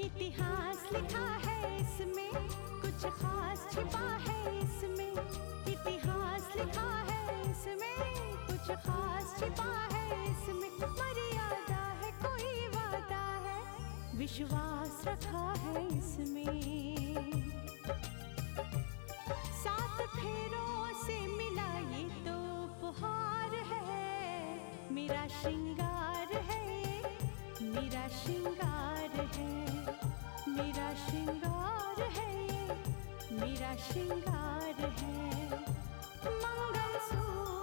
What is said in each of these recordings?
इतिहास लिखा है इसमें, कुछ खास छिपा है इसमें। इतिहास लिखा है इसमें, कुछ खास छिपा है इसमें। मर्यादा है, कोई वादा है, विश्वास रखा है इसमें। सात फेरों से मिला ये तो उपहार है, मेरा श्रृंगार है, मेरा श्रृंगार है, मेरा श्रृंगार है, मेरा श्रृंगार है। मंगलसूत्र,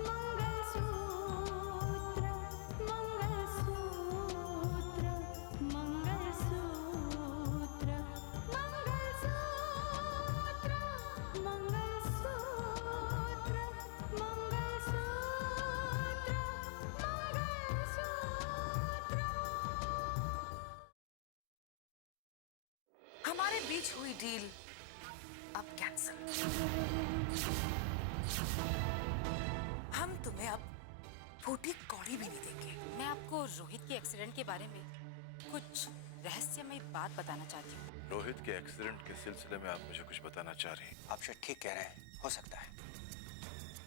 मंगलसूत्र, मंगलसूत्र, मंगलसूत्र, मंगलसूत्र, मंगलसूत्र, मंगलसूत्र। हमारे बीच हुई डील अब कैंसिल। हम तुम्हें अब फूटी कौड़ी भी नहीं देंगे। मैं आपको रोहित के एक्सीडेंट के बारे में कुछ रहस्यमय बात बताना चाहती हूँ। रोहित के एक्सीडेंट के सिलसिले में आप मुझे कुछ बताना चाह रही हैं? आप शायद ठीक कह रहे हैं, हो सकता है।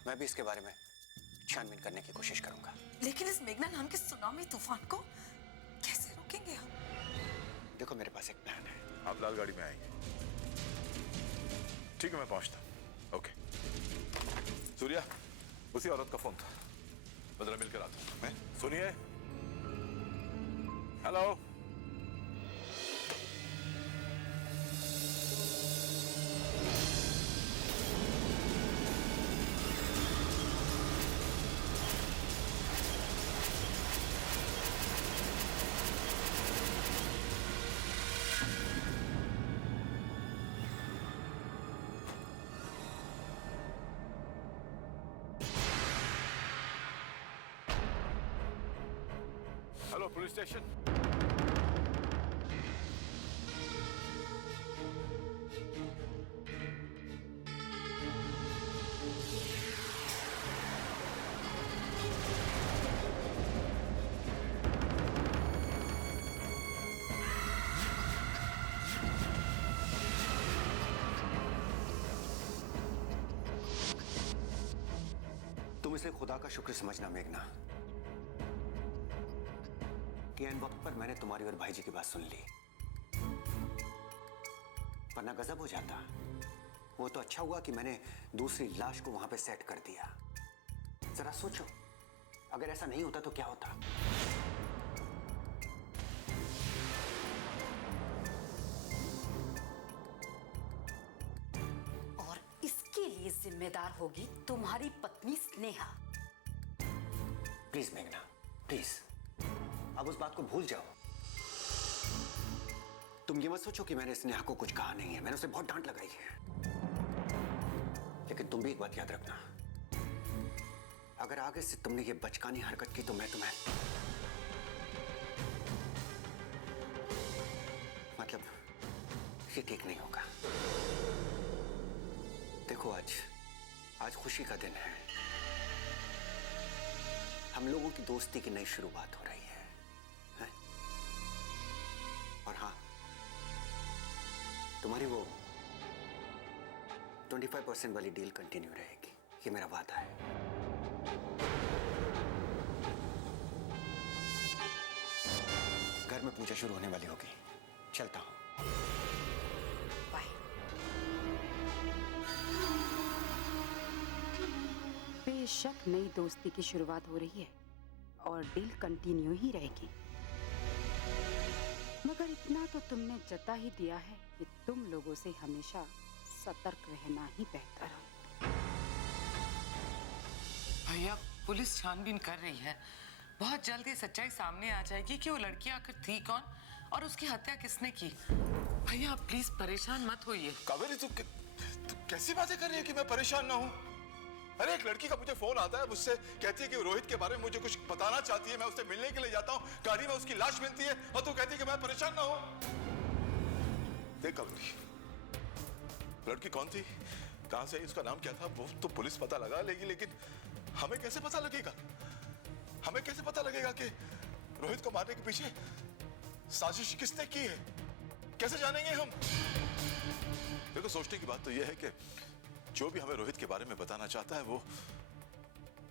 मैं भी इसके बारे में छानबीन करने की कोशिश करूंगा। लेकिन इस मेघना नाम के सुनामी तूफान को कैसे रोकेंगे हम? देखो, मेरे पास एक प्लान है। आप लाल गाड़ी में आएंगे? ठीक है, मैं पहुंचता हूं। ओके। सूर्या, उसी औरत का फोन था, मैं जरा मिलकर आता हूं। सुनिए, हेलो। Hello, police station. तुम इसे खुदा का शुक्र समझना मेघना कि ऐन वक्त पर मैंने तुम्हारी और भाई जी की बात सुन ली, वरना गजब हो जाता। वो तो अच्छा हुआ कि मैंने दूसरी लाश को वहां पे सेट कर दिया। जरा सोचो, अगर ऐसा नहीं होता तो क्या होता। और इसके लिए जिम्मेदार होगी तुम्हारी पत्नी स्नेहा। प्लीज मेघना, प्लीज अब उस बात को भूल जाओ। तुम ये मत सोचो कि मैंने स्नेहा को कुछ कहा नहीं है। मैंने उसे बहुत डांट लगाई है। लेकिन तुम भी एक बात याद रखना, अगर आगे से तुमने ये बचकानी हरकत की तो मैं तुम्हें मतलब ये ठीक नहीं होगा। देखो, आज खुशी का दिन है। हम लोगों की दोस्ती की नई शुरुआत हो रही है? और हाँ, तुम्हारी वो 25% वाली डील कंटिन्यू रहेगी, ये मेरा वादा है। घर में पूजा शुरू होने वाली होगी, चलता हूं। बाय। बेशक नई दोस्ती की शुरुआत हो रही है और डील कंटिन्यू ही रहेगी, मगर इतना तो तुमने जता ही दिया है कि तुम लोगों से हमेशा सतर्क रहना ही बेहतर है। भैया, पुलिस छानबीन कर रही है। बहुत जल्दी सच्चाई सामने आ जाएगी कि वो लड़की आखिर थी कौन और उसकी हत्या किसने की। भैया, आप प्लीज परेशान मत होइए। कावेरी, तू कैसी बातें कर रही है कि मैं परेशान ना हूं? अरे, एक लड़की का मुझे फोन आता है, मुझसे कहती है कि रोहित के बारे में मुझे कुछ बताना चाहती है। मैं उससे मिलने के लिए जाता हूं, गाड़ी में उसकी लाश मिलती है और तू कहती है कि मैं परेशान ना हूं। देख कावेरी, लड़की कौन थी, कहां से, उसका नाम क्या था, वो तो पुलिस पता लगा लेगी, लेकिन हमें कैसे पता लगेगा? हमें कैसे पता लगेगा कि रोहित को मारने के पीछे साजिश किसने की है, कैसे जानेंगे हम? देखो, सोचने की बात तो यह है कि जो भी हमें रोहित के बारे में बताना चाहता है वो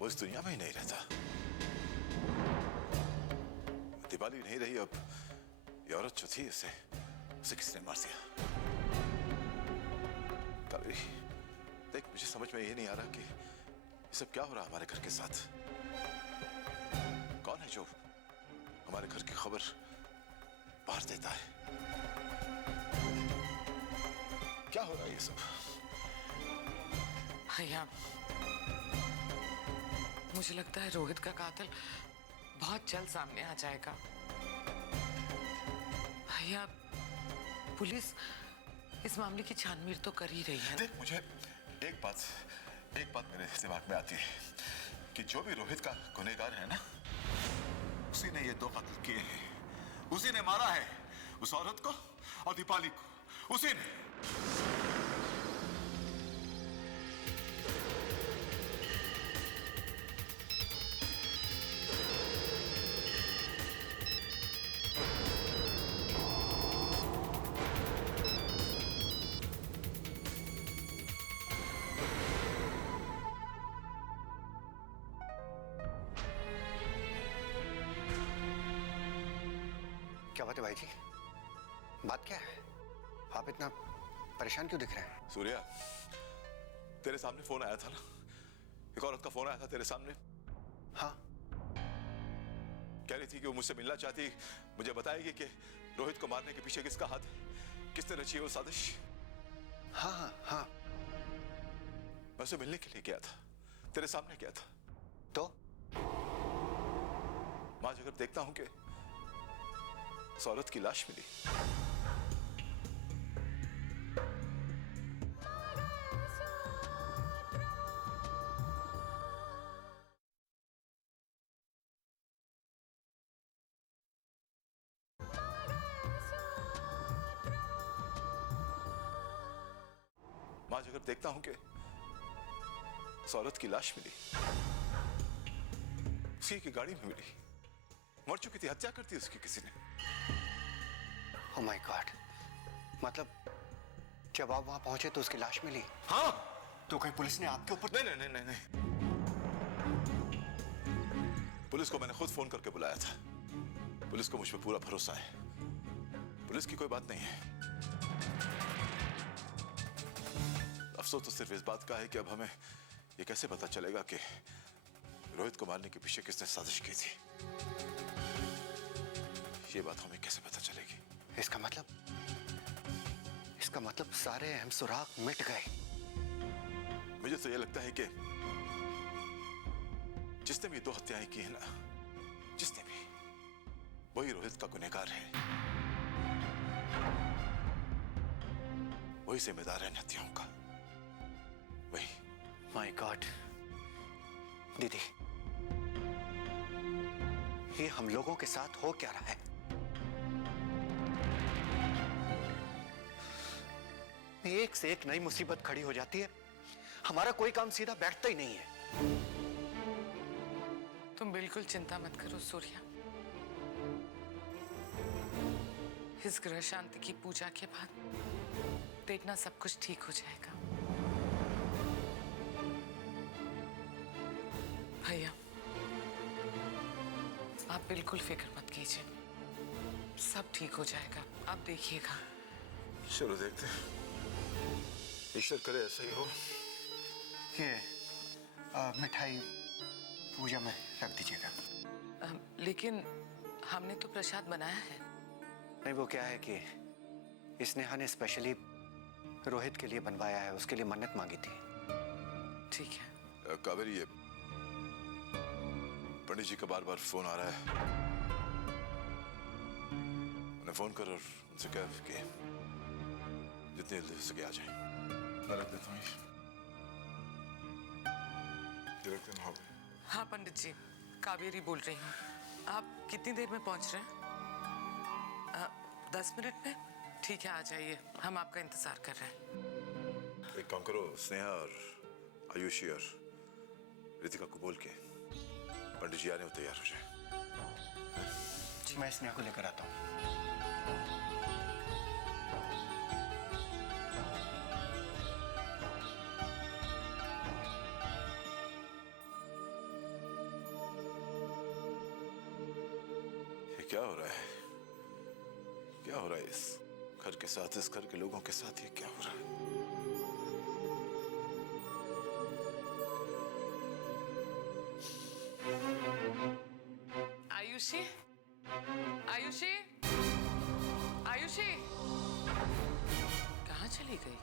इस दुनिया में ही नहीं रहता। दिवाली नहीं रही, अब ये औरत जो थी उसे किसने मार दिया? कावेरी, देख, मुझे समझ में ये नहीं आ रहा कि ये सब क्या हो रहा है हमारे घर के साथ। कौन है जो हमारे घर की खबर बाहर देता है? क्या हो रहा है ये सब? भैया, मुझे लगता है रोहित का कातिल बहुत जल्द सामने आ जाएगा। भैया, पुलिस इस मामले की छानबीन तो कर ही रही है। देख, मुझे एक बात मेरे दिमाग में आती है कि जो भी रोहित का गुनहगार है ना, उसी ने ये 2 कत्ल किए हैं। उसी ने मारा है उस औरत को और दीपाली को, उसी ने। क्या बात है भाई जी? बात क्या है? आप इतना परेशान क्यों दिख रहे हैं? सूर्या, तेरे सामने फोन आया था ना, एक औरत का फोन आया था तेरे सामने। हाँ। कह रही थी कि वो मुझसे मिलना चाहती, मुझे बताएगी कि रोहित को मारने के पीछे किसका हाथ है, किसने रची है वो साजिश। हाँ हाँ हाँ। मैं उसे मिलने के लिए गया था, तेरे सामने गया था। तो आज अगर देखता हूं कि उस औरत की लाश मिली, आज अगर देखता हूं कि उस औरत की लाश मिली, उसी की गाड़ी में मिली, मर चुकी थी, हत्या कर दी उसकी किसी ने। ओह माय गॉड, मतलब जब आप वहां पहुंचे तो उसकी लाश मिली? हाँ। तो कहीं पुलिस ने आपके ऊपर? नहीं नहीं नहीं नहीं, पुलिस को मैंने खुद फोन करके बुलाया था। पुलिस को मुझ पर पूरा भरोसा है, पुलिस की कोई बात नहीं है। अफसोस तो सिर्फ इस बात का है कि अब हमें ये कैसे पता चलेगा कि रोहित को मारने के पीछे किसने साजिश की थी। ये बात हमें कैसे पता चलेगी? इसका मतलब सारे अहम सुराग मिट गए। मुझे तो ये लगता है कि जिसने भी 2 हत्याएं की है ना, जिसने भी, वही रोहित का गुनहगार है, वही जिम्मेदार है इन हत्याओं का, वही। माय गॉड, दीदी, ये हम लोगों के साथ हो क्या रहा है? एक से एक नई मुसीबत खड़ी हो जाती है, हमारा कोई काम सीधा बैठता ही नहीं है। तुम बिल्कुल चिंता मत करो सूर्या, इस ग्रह शांति की पूजा के बाद देखना सब कुछ ठीक हो जाएगा। भैया, आप बिल्कुल फिक्र मत कीजिए, सब ठीक हो जाएगा, आप देखिएगा। चलो देखते हैं, ईश्वर करे ऐसा ही हो। ये मिठाई पूजा में रख दीजिएगा। लेकिन हमने तो प्रसाद बनाया है। नहीं, वो क्या है कि इस नेहा ने स्पेशली रोहित के लिए बनवाया है, उसके लिए मन्नत मांगी थी। ठीक है। कावेरी, ये पंडित जी का बार-बार फोन आ रहा है, उन्हें फोन कर और उनसे कह कि जितनी जल्दी हो सके आ जाए। मैं रख देता हूँ। हाँ पंडित जी, कावेरी बोल रही हूँ। आप कितनी देर में पहुंच रहे हैं? 10 मिनट में? ठीक है, आ जाइए, हम आपका इंतजार कर रहे हैं। एक काम करो, स्नेहा और आयुषी और रितिका को बोल के पंडित जी आ रहे हो, तैयार हो जाए। मैं स्नेहा को लेकर आता हूं। ये क्या हो रहा है? क्या हो रहा है इस घर के साथ, इस घर के लोगों के साथ? ये क्या हो रहा है? आयुषी, आयुषी, आयुषी, कहाँ चली गई?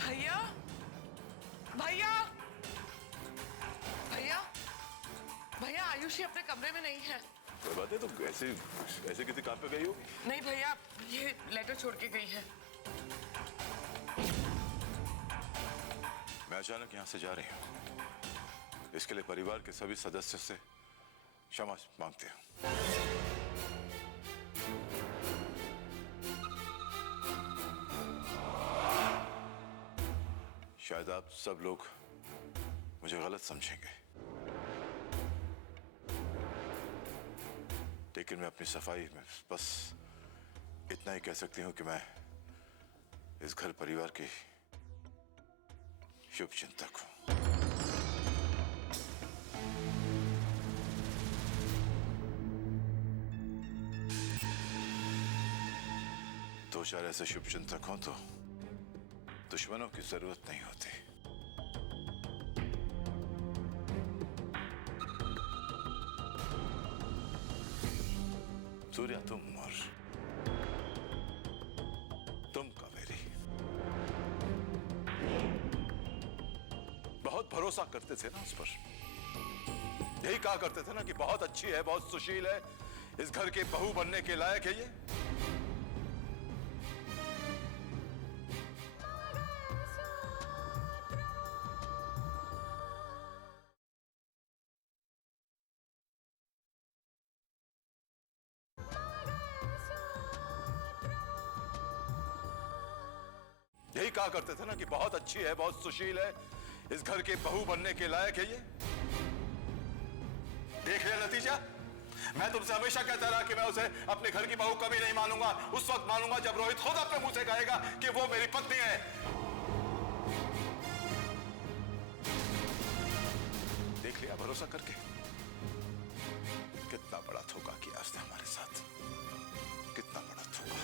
भैया, भैया, भैया, भैया, आयुषी अपने कमरे में नहीं है। कोई बात है, तुम ऐसे ऐसे किसी काम पे गई हो? नहीं भैया, ये लेटर छोड़ के गई है। मैं अचानक यहाँ से जा रही हूँ, इसके लिए परिवार के सभी सदस्यों से क्षमा मांगते हैं। शायद आप सब लोग मुझे गलत समझेंगे, लेकिन मैं अपनी सफाई में बस इतना ही कह सकती हूँ कि मैं इस घर परिवार की शुभ चिंतक हूँ। दो चार ऐसे शुभ चिंतक हों तो दुश्मनों की जरूरत नहीं होती। सूर्या तुम और तुम कावेरी बहुत भरोसा करते थे ना उस पर। यही कहा करते थे ना कि बहुत अच्छी है, बहुत सुशील है, इस घर के बहू बनने के लायक है ये। यही कहा करते थे ना कि बहुत अच्छी है, बहुत सुशील है, इस घर के बहू बनने के लायक है ये। देख लिया नतीजा? मैं तुमसे हमेशा कहता रहा कि मैं उसे अपने घर की बहू कभी नहीं मानूंगा। उस वक्त मानूंगा जब रोहित खुद अपने मुंह से कहेगा कि वो मेरी पत्नी है। देख लिया भरोसा करके? कितना बड़ा धोखा किया उसने हमारे साथ, कितना बड़ा धोखा।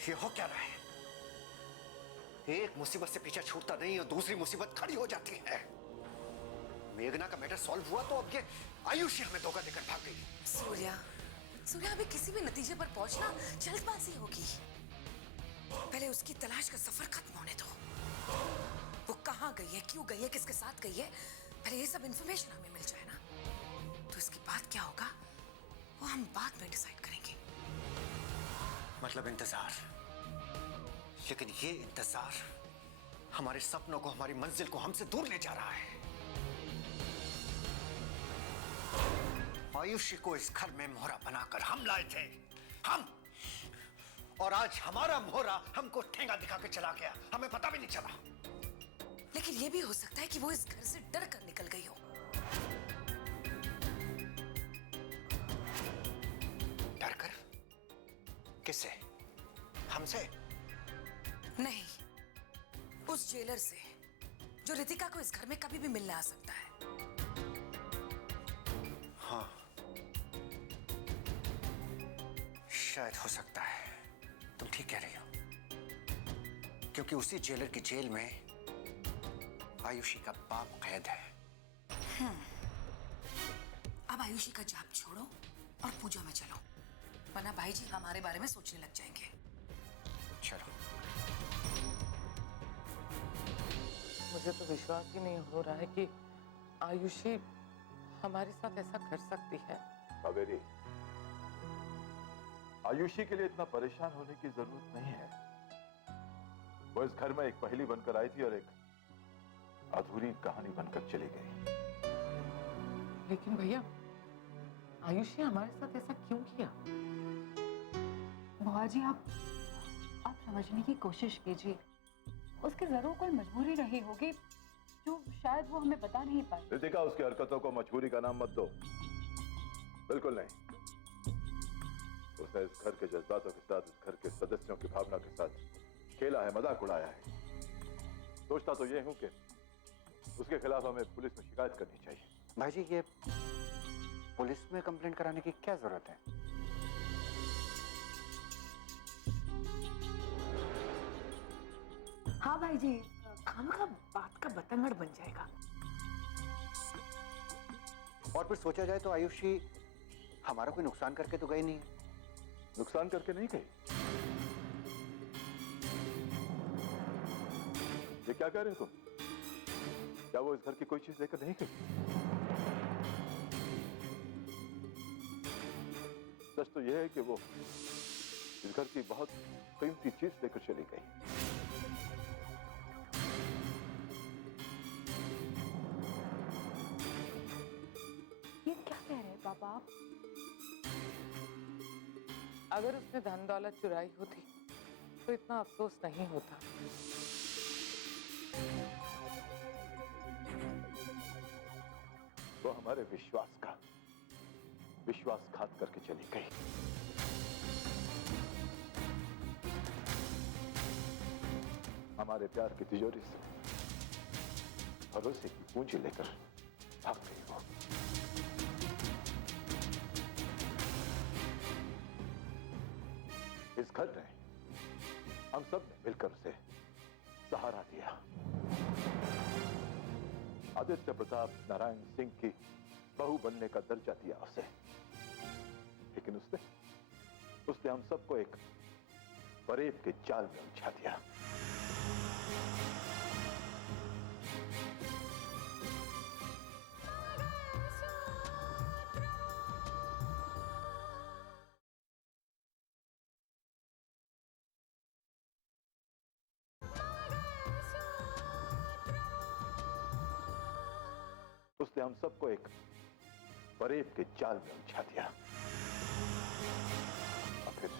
ये हो क्या रहा है? एक मुसीबत से पीछा छूटता नहीं और दूसरी मुसीबत खड़ी हो जाती है। मेघना का मैटर सॉल्व हुआ तो अब ये आयुषी हमें धोखा देकर भाग गई। सूर्या, सूर्या अभी किसी भी नतीजे पर पहुंचना जल्दबाजी होगी। पहले उसकी तलाश का सफर खत्म होने दो। वो कहाँ गई है, क्यों गई है, किसके साथ गई है, पहले ये सब इंफॉर्मेशन हमें मिल जाए ना, तो इसके बाद क्या होगा वो हम बाद में डिसाइड करेंगे। मतलब इंतजार। लेकिन ये इंतजार हमारे सपनों को, हमारी मंजिल को हमसे दूर ले जा रहा है। आयुषी को इस घर में मोहरा बनाकर हम लाए थे, हम, और आज हमारा मोहरा हमको ठेंगा दिखा के चला गया, हमें पता भी नहीं चला। लेकिन ये भी हो सकता है कि वो इस घर से डर कर निकल गई हो। डर कर? किससे? हमसे? नहीं, उस जेलर से जो रितिका को इस घर में कभी भी मिलने आ सकता है। हाँ, शायद हो सकता है, तुम ठीक कह रही हो, क्योंकि उसी जेलर की जेल में आयुषी का बाप कैद है। अब आयुषी का जाप छोड़ो और पूजा में चलो, वरना भाई जी हमारे बारे में सोचने लग जाएंगे। चलो। मुझे तो विश्वास ही नहीं हो रहा है कि आयुषी हमारे साथ ऐसा कर सकती है। कावेरी, आयुषी के लिए इतना परेशान होने की जरूरत नहीं है। वो इस घर में एक पहेली बनकर आई थी और एक अधूरी कहानी बनकर चली गई। लेकिन भैया, आयुषी हमारे साथ ऐसा क्यों किया? बुआ जी, आप समझने की कोशिश कीजिए। उसकी जरूर कोई मजबूरी रही होगी जो शायद वो हमें बता नहीं पाए। रितिका, उसकी हरकतों को मजबूरी का नाम मत दो, बिल्कुल नहीं। उसने इस घर के जज्बातों के साथ, इस घर के सदस्यों की भावना के साथ खेला है, मजाक उड़ाया है। सोचता तो ये हूं कि उसके खिलाफ हमें पुलिस में शिकायत करनी चाहिए। भाई जी, ये पुलिस में कंप्लेंट कराने की क्या जरूरत है? हाँ भाई जी, खामखा बात का बतंगड़ बन जाएगा। और फिर सोचा जाए तो आयुषी हमारा कोई नुकसान करके तो गई नहीं है। नुकसान करके नहीं गई? ये क्या कह रहे हो तुम? क्या वो इस घर की कोई चीज लेकर नहीं गई? सच तो यह है कि वो इस घर की बहुत कीमती चीज लेकर चली गई। ये क्या कह रहे हैं पापा आप? अगर उसने धन दौलत चुराई होती तो इतना अफसोस नहीं होता। वो हमारे विश्वासघात करके चली गई। हमारे प्यार की तिजोरी से भरोसे की पूंजी लेकर भाग गई वो। इस घर ने, हम सब ने मिलकर उसे सहारा दिया। आदित्य प्रताप नारायण सिंह की बहू बनने का दर्जा दिया उसे, लेकिन उसने हम सबको एक फरेब के जाल में उलझा दिया। उसने हम सबको एक फरेब के जाल में उलझा दिया। और फिर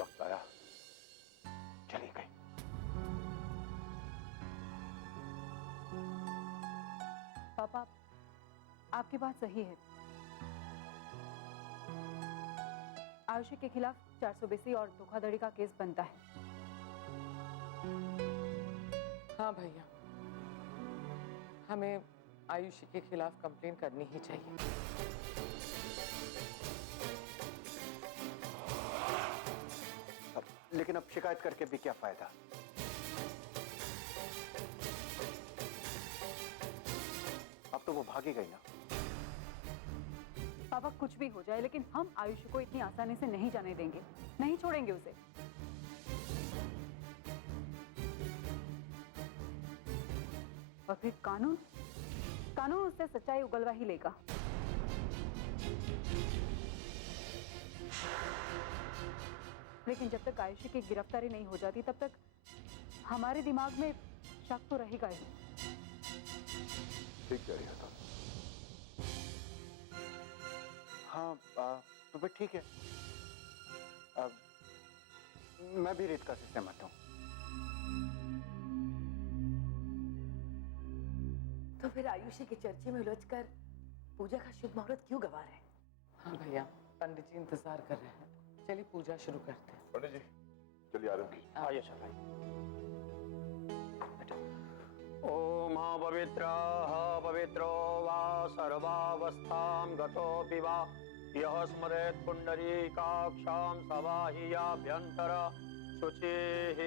वक्त आया, चली गई। पापा, आपकी बात सही है। आयुषी के खिलाफ 420 और धोखाधड़ी का केस बनता है। हाँ भैया, हमें आयुषी के खिलाफ कंप्लेन करनी ही चाहिए। लेकिन अब शिकायत करके भी क्या फायदा? अब तो वो भागी गई ना। पापा, कुछ भी हो जाए लेकिन हम आयुषी को इतनी आसानी से नहीं जाने देंगे, नहीं छोड़ेंगे उसे। और फिर कानून उससे सच्चाई उगलवा ही लेगा। लेकिन जब तक आयुषी की गिरफ्तारी नहीं हो जाती तब तक हमारे दिमाग में शक तो रहेगा ही। ठीक कह रही हो तुम। हाँ, तो फिर ठीक है। मैं भी रितिका से सहमत हूँ। तो फिर आयुषी के चर्चे में उलझकर पूजा का शुभ मुहूर्त क्यों गवा रहे हैं? हाँ भैया, पंडित जी इंतजार कर रहे हैं। चलिए पूजा शुरू करते हैं। पंडित जी, चलिए आरंभ कीजिए। आइए चल भाई। ओम पवित्रः पवित्रो वा सर्वावस्थां गतोऽपि वा यः स्मरेत् पुण्डरीकाक्षां सबाह्याभ्यन्तर शुचिः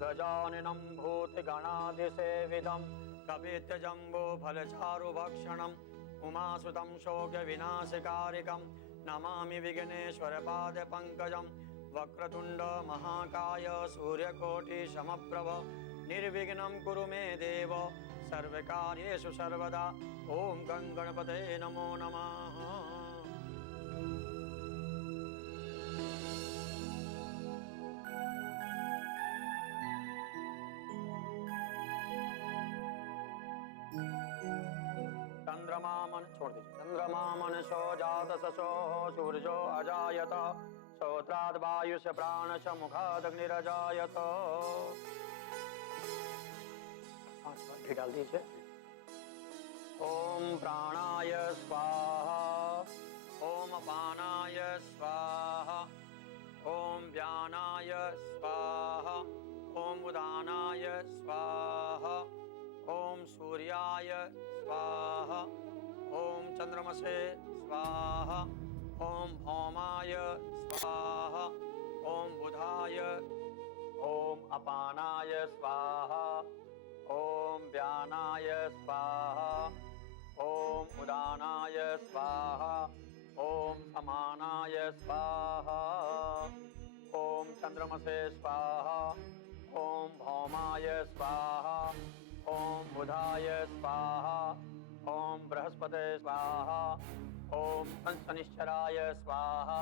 गजाननं भूतगणाधिसेवितं कपित्यजम्बूफलचारुभक्षणम् उमासुतं शोकविनाशकारिकं नमामि विघ्नेश्वरपादपङ्कजं वक्रतुण्डमहाकाय सूर्यकोटिसमप्रभ निर्विघ्नं कुरु मे देव सर्वकार्येषु सर्वदा ॐ गणपतये नमो नमः। चंद्रमा मनसो जात ससो सूर्यो अजायत श्रोत्राद् वायुष प्राणश मुखादग्निरजायत। घी डाल दीजिए। ओम प्राणाय स्वाहा ओम अपानाय स्वाहा ओम व्यानाय स्वाहा ओम उदानाय स्वाहा ओम सूर्याय स्वाहा ओम चंद्रमसे स्वाहा ओम भौमाय स्वाहा ओम बुधाय ओम अपानाय स्वाहा ओम व्यानाय स्वाहा ओम उदानाय स्वाहा ओम समानाय स्वाहा ओम चंद्रमसे स्वाहा ओम भौमाय स्वाहा ओम बुधाय स्वाहा ओम बृहस्पते स्वाहा ओम शनिश्चराय स्वाहा।